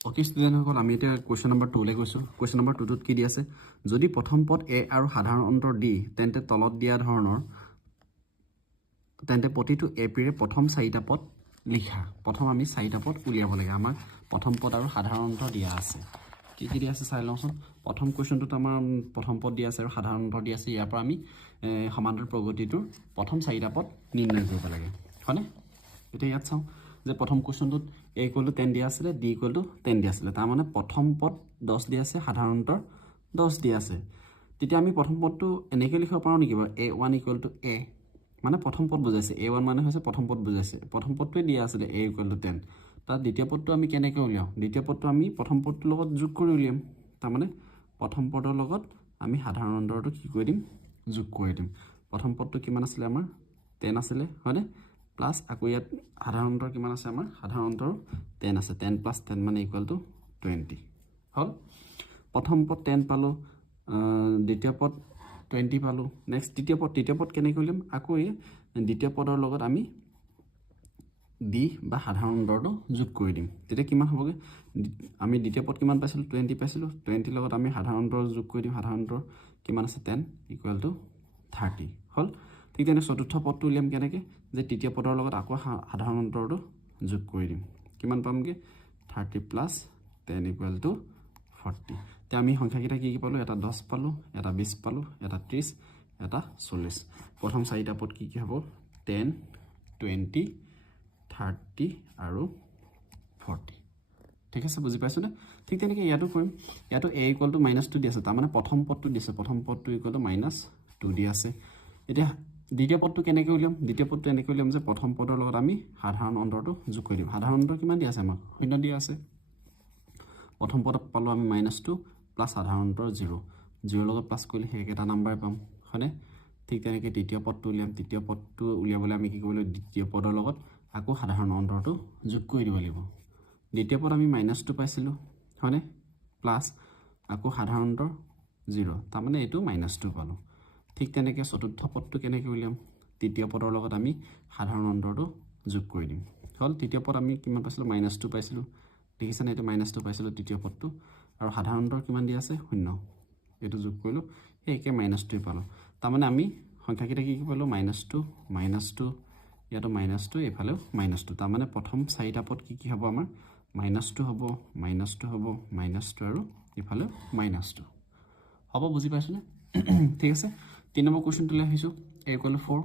Okay ষ্টুডেণ্টসকল, আমি এতিয়া question number 2 লৈ গৈছোঁ। কুৱেশ্যন নম্বৰ 2টোত কি দি আছে, যদি প্ৰথম পদ এ আৰু সাধাৰণ অন্তৰ ডি, তেন্তে তলত দিয়া ধৰণৰ তেন্তে প্ৰতিটো এ পিৰে প্ৰথম 4টা পদ লিখা। প্ৰথম আমি 4টা পদ উলিয়াব লাগে। আমাক প্ৰথম পদ আৰু সাধাৰণ অন্তৰ দিয়া আছে। কি কি দিয়া আছে চাই লওঁচোন। প্ৰথম কুৱেশ্যনটোত আমাৰ প্ৰথম পদ দিয়া আছে আৰু সাধাৰণ অন্তৰ দিয়া আছে। ইয়াৰ পৰা আমি সমান্তৰাল প্ৰগতিটোৰ প্ৰথম 4টা পদ নিৰ্ণয় কৰিব লাগে, হয়নে? এতিয়া ইয়াত চাওঁ যে প্ৰথম কুৱেশ্যনটোত এ ইকুৱেল টু 10 দিয়া আছিলে, ডি ইকুৱেল টু 10 দিয়া আছিলে। তাৰমানে প্ৰথম পদ 10 দিয়া আছে, সাধাৰণ অন্তৰ 10 দিয়া আছে। তেতিয়া আমি প্ৰথম পদটো এনেকৈ লিখিব পাৰোঁ নেকি বাৰু, A1 ইকুৱেল টু এ, মানে প্ৰথম পদ বুজাইছে। A1 মানে হৈছে প্ৰথম পদ বুজাইছে। প্ৰথম পদটোৱে দিয়া আছিলে এ ইকুৱেল টু 10। তাত দ্বিতীয় পদটো আমি কেনেকৈ উলিয়াওঁ? দ্বিতীয় পদটো আমি প্ৰথম পদটোৰ লগত যোগ কৰি উলিয়াম। তাৰমানে প্ৰথম পদৰ লগত আমি সাধাৰণ অন্তৰটো কি কৰি দিম, যোগ কৰি দিম। প্ৰথম পদটো কিমান আছিলে আমাৰ, 10 আছিলে, হয়নে? প্লাছ আকৌ ইয়াত সাধাৰণ অন্তৰ কিমান আছে আমাৰ, সাধাৰণ অন্তৰ 10 আছে। 10 + 10 মানে ইকুৱেল টু 20 হ'ল। প্ৰথম পদ 10 পালোঁ, দ্বিতীয় পদ 20 পালোঁ। নেক্সট তৃতীয় পদ কেনেকৈ উলিয়াম? আকৌ এই দ্বিতীয় পদৰ লগত আমি ডি বা সাধাৰণ অন্তৰটো যোগ কৰি দিম। তেতিয়া কিমান হ'বগৈ, আমি দ্বিতীয় পদ কিমান পাইছিলোঁ, 20 পাইছিলোঁ। 20 লগত আমি সাধাৰণ অন্তৰ যোগ কৰি দিম। সাধাৰণ অন্তৰ কিমান আছে, 10 ইকুৱেল টু 30 হ'ল। ঠিক তেনে চতুৰ্থ পদটো উলিয়াম কেনেকৈ, যে তৃতীয় পদৰ লগত আকৌ সাধাৰণ অন্তৰটো যোগ কৰি দিম। কিমান পামগৈ, 30 + 10 ইকুৱেল টু 40। এতিয়া আমি সংখ্যাকেইটা কি কি পালোঁ, এটা 10 পালোঁ, এটা 20 পালোঁ, এটা 30, এটা 40। প্ৰথম 4টা পদ কি কি হ'ব, 10, 20, 30 আৰু 40। ঠিক আছে, বুজি পাইছোঁনে? ঠিক তেনেকৈ ইয়াতো কৰিম। ইয়াতো এ ইকুৱেল টু -2 দি আছে। তাৰমানে প্ৰথম পদটো দিছে, প্ৰথম পদটো ইকুৱেল টু -2 দি আছে। এতিয়া দ্বিতীয় পদটো কেনেকৈ উলিয়াম? দ্বিতীয় পদটো এনেকৈ উলিয়াম যে প্ৰথম পদৰ লগত আমি সাধাৰণ অন্তৰটো যোগ কৰি দিম। সাধাৰণ অন্তৰ কিমান দিয়া আছে আমাক, 0 দিয়া আছে। প্ৰথম পদত পালোঁ আমি -2 প্লাছ সাধাৰণ অন্তৰ 0। 0 লগত প্লাছ কৰিলে সেই একেটা নাম্বাৰ পাম, হয়নে? ঠিক তেনেকৈ তৃতীয় পদটো উলিয়াম। তৃতীয় পদটো উলিয়াবলৈ আমি কি কৰিব লাগিব, দ্বিতীয় পদৰ লগত আকৌ সাধাৰণ অন্তৰটো যোগ কৰি দিব লাগিব। দ্বিতীয় পদ আমি -2 পাইছিলোঁ, হয়নে? প্লাছ আকৌ সাধাৰণ অন্তৰ 0, তাৰমানে এইটো -2 পালোঁ। ঠিক তেনেকৈ চতুৰ্থ পদটো কেনেকৈ উলিয়াম, তৃতীয় পদৰ লগত আমি সাধাৰণ অন্তৰটো যোগ কৰি দিম। হ'ল, তৃতীয় পদ আমি কিমান পাইছিলোঁ, -2 পাইছিলোঁ। দেখিছেনে, এইটো -2 পাইছিলোঁ তৃতীয় পদটো। আৰু সাধাৰণ অন্তৰ কিমান দিয়া আছে, 0। এইটো যোগ কৰিলোঁ, সেই একে -2 পালোঁ। তাৰমানে আমি সংখ্যাকেইটা কি কি পালোঁ, -2, -2, ইয়াতো -2, এইফালেও -2। তাৰমানে প্ৰথম 4টা পদ কি কি হ'ব আমাৰ, -2 হ'ব, -2 হ'ব, -2 আৰু ইফালেও -2 হ'ব। বুজি পাইছোঁনে? ঠিক আছে। 3 নম্বৰ কুৱেশ্যনটোলৈ আহিছোঁ। এ ইকুৱেল টু 4,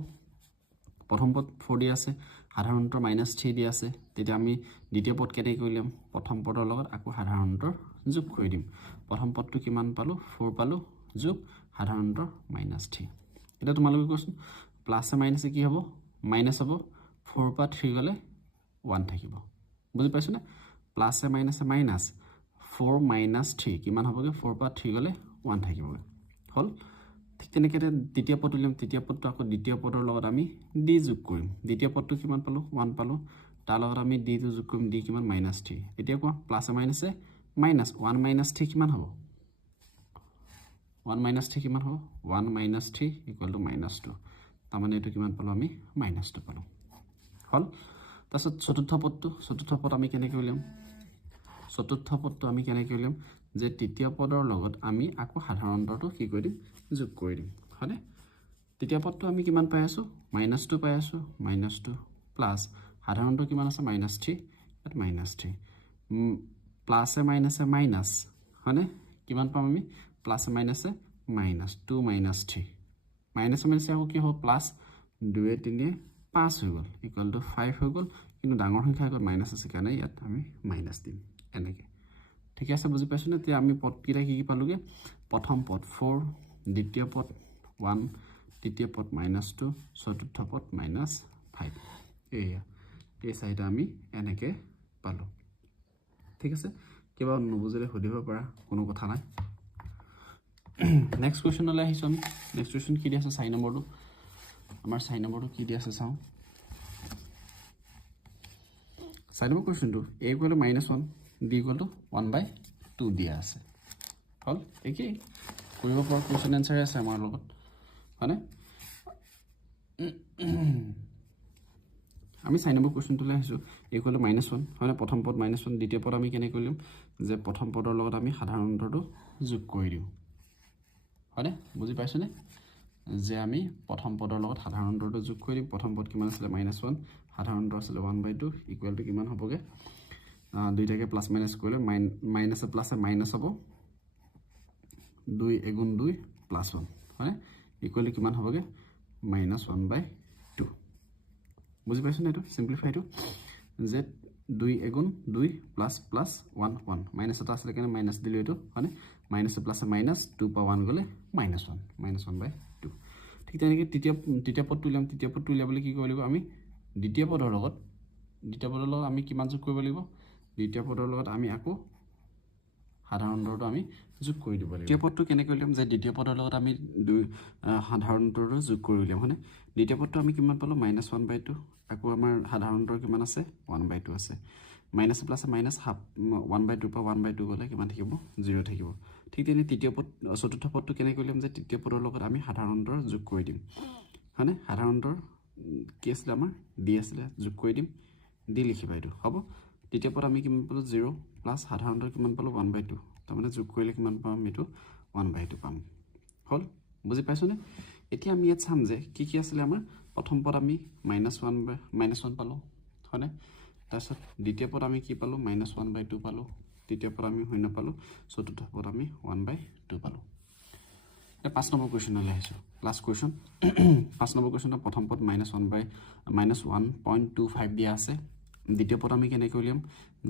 প্ৰথম পদ 4 দিয়া আছে, সাধাৰণ অন্তৰ -3 দিয়া আছে। তেতিয়া আমি দ্বিতীয় পদ কেনেকৈ উলিয়াম, প্ৰথম পদৰ লগত আকৌ সাধাৰণ অন্তৰ যোগ কৰি দিম। প্ৰথম পদটো কিমান পালোঁ, 4 পালোঁ, যোগ সাধাৰণ অন্তৰ -3। এতিয়া তোমালোকে কোৱাচোন, প্লাছে মাইনাছে কি হ'ব, মাইনাছ হ'ব। 4 পৰা 3 গ'লে 1 থাকিব। বুজি পাইছোঁনে? প্লাছে মাইনাছে মাইনাছ, 4 - 3 কিমান হ'বগৈ, 4 পৰা 3 গ'লে 1 থাকিবগৈ। হ'ল। ঠিক তেনেকৈ দ্বিতীয় পদ উলিয়াম। তৃতীয় পদটো আকৌ দ্বিতীয় পদৰ লগত আমি ডি যোগ কৰিম। দ্বিতীয় পদটো কিমান পালোঁ, 1 পালোঁ, তাৰ লগত আমি ডিটো যোগ কৰিম। ডি কিমান, -3। এতিয়া কোৱা, প্লাছে মাইনাছে মাইনাছ, 1 - 3 কিমান হ'ব, 1 - 3 কিমান হ'ব, 1 - 3 ইকুৱেল টু -2। তাৰমানে এইটো কিমান পালোঁ আমি, -2 পালোঁ। হ'ল। তাৰপিছত চতুৰ্থ পদ আমি কেনেকৈ উলিয়াম, চতুৰ্থ পদটো আমি কেনেকৈ উলিয়াম, যে তৃতীয় পদৰ লগত আমি আকৌ সাধাৰণ অন্তৰটো কি কৰি দিম, যোগ কৰি দিম, হয়নে? তৃতীয় পদটো আমি কিমান পাই আছোঁ, -2 পাই আছোঁ। -2 প্লাছ সাধাৰণ অন্তৰ কিমান আছে, -3, ইয়াত -3। প্লাছে মাইনাছে মাইনাছ, হয়নে? কিমান পাম আমি, প্লাছে মাইনাছে মাইনাছ, 2 - 3। মাইনাছে মাইনাছে আকৌ কি হ'ব, প্লাছ 2 - 3 = 5 হৈ গ'ল, ইকুৱেল টু 5 হৈ গ'ল। কিন্তু ডাঙৰ সংখ্যাৰ আগত মাইনাছ আছে কাৰণে ইয়াত আমি মাইনাছ দিম, এনেকৈ। ঠিক আছে, বুজি পাইছোঁনে? এতিয়া আমি পদকেইটা কি কি পালোঁগৈ, প্ৰথম পদ 4, দ্বিতীয় পদ 1, তৃতীয় পদ -2, চতুৰ্থ পদ -5। এই 4টা আমি এনেকৈ পালোঁ। ঠিক আছে, কিবা নুবুজিলে সুধিব পাৰা, কোনো কথা নাই। নেক্সট কুৱেশ্যনলৈ আহিছোঁ আমি। নেক্সট কুৱেশ্যন কি দি আছে, 4 নম্বৰটো। আমাৰ 4 নম্বৰটো কি দি আছে চাওঁ। 4 নম্বৰ কুৱেশ্যনটো A equal to -1, D equal to 1/2 দিয়া আছে। হ'ল, একেই কৰিব পৰা কুৱেশ্যন এনচাৰে আছে আমাৰ লগত, হয়নে? আমি 4 নম্বৰ কুৱেশ্যনটোলৈ আহিছোঁ ইকুৱেল টু -1 হয়নে প্ৰথম পদ -1 দ্বিতীয় পদ আমি কেনেকৈ কৰিম যে প্ৰথম পদৰ লগত আমি সাধাৰণ অন্তৰটো যোগ কৰি দিওঁ হয়নে বুজি পাইছনে যে আমি প্ৰথম পদৰ লগত সাধাৰণ অন্তৰটো যোগ কৰি দিম প্ৰথম পদ কিমান আছিলে -1 সাধাৰণ অন্তৰ আছিলে 1/2 ইকুৱেল টু কিমান হ'বগে দুইটাকে প্লাছ মাইনাছ কৰিলে মাইনাছে প্লাছে মাইনাছ হ'ব 2 × 2 + 1 হয়নে ইকুৱেল টু কিমান হ'বগে -1/2 বুজি পাইছনে এইটো সিম্পলিফাইটো যে 2 × 2 + 1 1 মাইনাছ এটা আছিলে কাৰণে মাইনাছ দিলোঁ এইটো হয়নে মাইনাছে প্লাছে মাইনাছ 2 পৰা 1 গ'লে -1 -1/2 ঠিক তেনেকৈ তৃতীয় পদটো উলিয়াম তৃতীয় পদটো উলিয়াবলৈ কি কৰিব লাগিব আমি দ্বিতীয় পদৰ লগত আমি কিমান যোগ কৰিব লাগিব দ্বিতীয় পদৰ লগত আমি আকৌ সাধাৰণ অন্তৰটো আমি যোগ কৰি দিব লাগিব দ্বিতীয় পদটো কেনেকৈ উলিয়াম যে দ্বিতীয় পদৰ লগত আমি সাধাৰণ অন্তৰটো যোগ কৰি উলিয়াম হয়নে দ্বিতীয় পদটো আমি কিমান পালোঁ -1/2 আকৌ আমাৰ সাধাৰণ অন্তৰ কিমান আছে 1/2 আছে মাইনাছে প্লাছে মাইনাছ হাফ 1/2 পৰা 1/2 গ'লে কিমান থাকিব 0 থাকিব ঠিক তেনে চতুৰ্থ পদটো কেনেকৈ উলিয়াম যে তৃতীয় পদৰ লগত আমি সাধাৰণ অন্তৰ যোগ কৰি দিম হয়নে সাধাৰণ অন্তৰ কি আছিলে আমাৰ ডি আছিলে যোগ কৰি দিম ডি লিখিবা এইটো হ'ব তৃতীয় পদ আমি কিমান পালোঁ 0 প্লাছ সাধাৰণ অন্তৰ কিমান পালোঁ 1/2 তাৰমানে যোগ কৰিলে কিমান পাম এইটো 1/2 পাম হ'ল বুজি পাইছনে এতিয়া আমি ইয়াত চাম যে কি কি আছিলে আমাৰ প্ৰথম পদ আমি -1 পালোঁ হয়নে তাৰপিছত দ্বিতীয় পদ আমি কি পালোঁ -1/2 পালোঁ তৃতীয় পদ আমি 0 পালোঁ চতুৰ্থ পদ আমি 1/2 পালোঁ এতিয়া 5 নম্বৰ কুৱেশ্যনলৈ আহিছোঁ লাষ্ট কুৱেশ্যন 5 নম্বৰ কুৱেশ্যনত প্ৰথম পদ -1.25 দিয়া আছে দ্বিতীয় পদ আমি কেনেকৈ উলিয়াম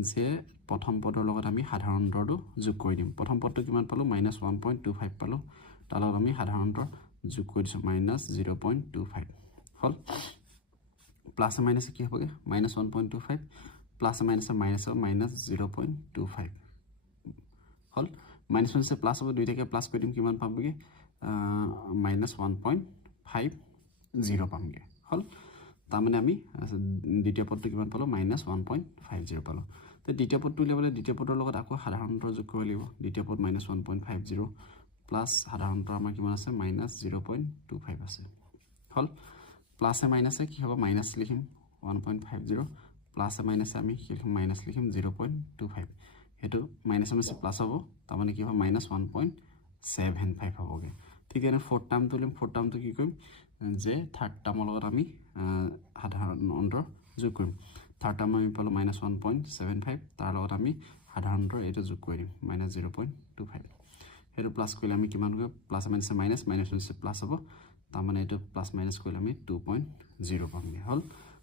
যে প্ৰথম পদৰ লগত আমি সাধাৰণ অন্তৰটো যোগ কৰি দিম প্ৰথম পদটো কিমান পালোঁ -1.25 পালোঁ তাৰ লগত আমি সাধাৰণ অন্তৰ যোগ কৰি দিছোঁ -0.25 হ'ল প্লাছে মাইনাছে কি হ'বগে -1.25 প্লাছে মাইনাছে -0.25 হ'ল মাইনাছ মাইনাছে প্লাছ হ'ব দুইটাকে প্লাছ কৰি দিম কিমান পামগে -1.50 পামগে হ'ল তাৰমানে আমি দ্বিতীয় পদটো কিমান পালোঁ -1.50 পালোঁ তো দ্বিতীয় পদটো উলিয়াবলৈ দ্বিতীয় পদৰ লগত আকৌ সাধাৰণ অন্তৰ যোগ কৰিব লাগিব দ্বিতীয় পদ -1.50 প্লাছ সাধাৰণ অন্তৰ আমাৰ কিমান আছে -0.25 আছে হ'ল প্লাছে মাইনাছে কি হ'ব মাইনাছ লিখিম 1.50 প্লাছে মাইনাছে আমি কি লিখিম মাইনাছ লিখিম 0.25 সেইটো মাইনাছে মাইনাছে প্লাছ হ'ব তাৰমানে কি হ'ব -1.75 হ'বগৈ ঠিক তেনে ফ'ৰ্থ টাৰ্মটো উলিয়াম ফ'ৰ্থ টাৰ্মটো কি কৰিম যে থাৰ্ড টাৰ্মৰ লগত আমি সাধাৰণ অন্তৰ যোগ কৰিম থাৰ্ড টাৰ্ম আমি পালোঁ -1.75 তাৰ লগত আমি সাধাৰণ অন্তৰ এইটো যোগ কৰি দিম -0.25 সেইটো প্লাছ কৰিলে আমি কিমান হ'ব প্লাছ মাইনাছে মাইনাছ মাইনাছে প্লাছ হ'ব তাৰমানে এইটো প্লাছ মাইনাছ কৰিলে আমি 2.0 পামগৈ হ'ল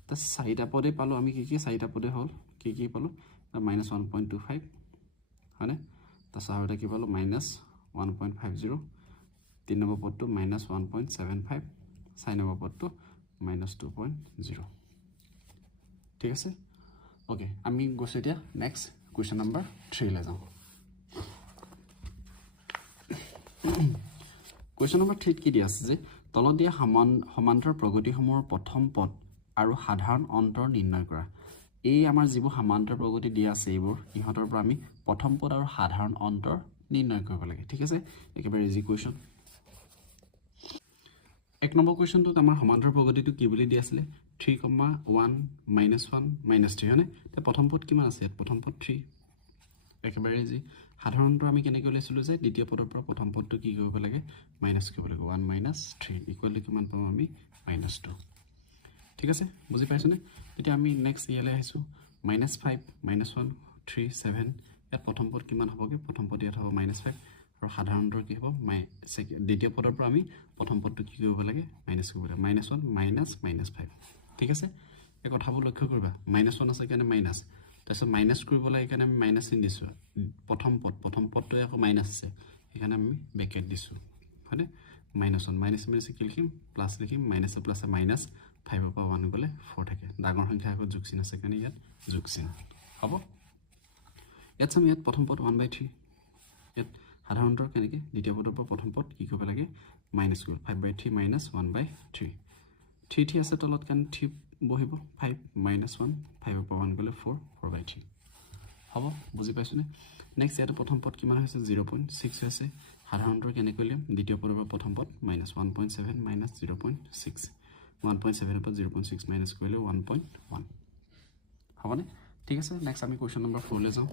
তো চাৰিটা পদেই পালোঁ আমি কি চাৰিটা পদেই হ'ল কি পালোঁ -1.25 হয়নে তাৰপিছত আৰু এটা কি পালোঁ -1.50 3 নম্বৰ পদটো -1.75 4 নম্বৰ পদটো -2.0 ঠিক আছে ওকে আমি গৈছোঁ এতিয়া নেক্সট কুৱেশ্যন নম্বৰ 3 লৈ যাওঁ কুৱেশ্যন নম্বৰ 3 কি দিয়া আছে যে তলত দিয়া সমান্তৰ প্ৰগতিসমূহৰ প্ৰথম পদ আৰু সাধাৰণ অন্তৰ নিৰ্ণয় কৰা এই আমাৰ যিবোৰ সমান্তৰ প্ৰগতি দিয়া আছে এইবোৰ ইহঁতৰ পৰা আমি প্ৰথম পদ আৰু সাধাৰণ অন্তৰ নিৰ্ণয় কৰিব লাগে ঠিক আছে একেবাৰে ইজি কুৱেশ্যন 1 নম্বৰ কুৱেশ্যনটোত আমাৰ সমান্তৰ প্ৰগতিটো কি বুলি দিয়া আছিলে 3, 1 -1 -3 হয়নে এতিয়া প্ৰথম পদ কিমান আছে ইয়াত প্ৰথম পদ 3 একেবাৰে ইজি সাধাৰণতে আমি কেনেকৈ উলিয়াইছিলোঁ যে দ্বিতীয় পদৰ পৰা প্ৰথম পদটো কি কৰিব লাগে মাইনাছ কৰিব লাগে 1 - 3 ইকুৱেল টু কিমান পাম আমি -2 ঠিক আছে বুজি পাইছনে এতিয়া আমি নেক্সট ইয়ালৈ আহিছোঁ -5 -1 3 7 ইয়াত প্ৰথম পদ কিমান হ'বগৈ প্ৰথম পদ ইয়াত হ'ব -5 আৰু সাধাৰণতে কি হ'ব দ্বিতীয় পদৰ পৰা আমি প্ৰথম পদটো কি কৰিব লাগে মাইনাছ কৰিব লাগে -1 -5 ঠিক আছে এই কথাবোৰ লক্ষ্য কৰিবা -1 আছে কাৰণে মাইনাছ তাৰপিছত মাইনাছ কৰিব লাগে কাৰণে আমি মাইনাছ চিন দিছোঁ প্ৰথম পদটোৱে আকৌ মাইনাছ আছে সেইকাৰণে আমি ব্ৰেকেট দিছোঁ হয়নে -1 মাইনাছে কি লিখিম প্লাছ লিখিম মাইনাছে প্লাছে মাইনাছ 5 পৰা 1 গ'লে 4 থাকে ডাঙৰ সংখ্যা আকৌ যোগ চিন আছে কাৰণে ইয়াত যোগ চিন হ'ব ইয়াত চাম ইয়াত প্ৰথম পদ 1/3 ইয়াত সাধাৰণতে কেনেকৈ দ্বিতীয় পদৰ পৰা প্ৰথম পদ কি কৰিব লাগে মাইনাছ কৰিব 5/3 - 1/3 3 আছে তলত কাৰণে 3 বহিব 5 - 1 5 পৰা 1 গ'লে 4 4/3 হ'ব বুজি পাইছোনে নেক্সট ইয়াতে প্ৰথম পদ কিমান হৈছে 0.6 হৈছে সাধাৰণতে কেনেকৈ লিয়াম দ্বিতীয় পদৰ পৰা প্ৰথম পদ -1.7 - 0.6 1.7 পৰা 0.6 মাইনাছ কৰিলে 1.1 হ'বনে ঠিক আছে নেক্সট আমি কুৱেশ্যন নম্বৰ 4 লৈ যাওঁ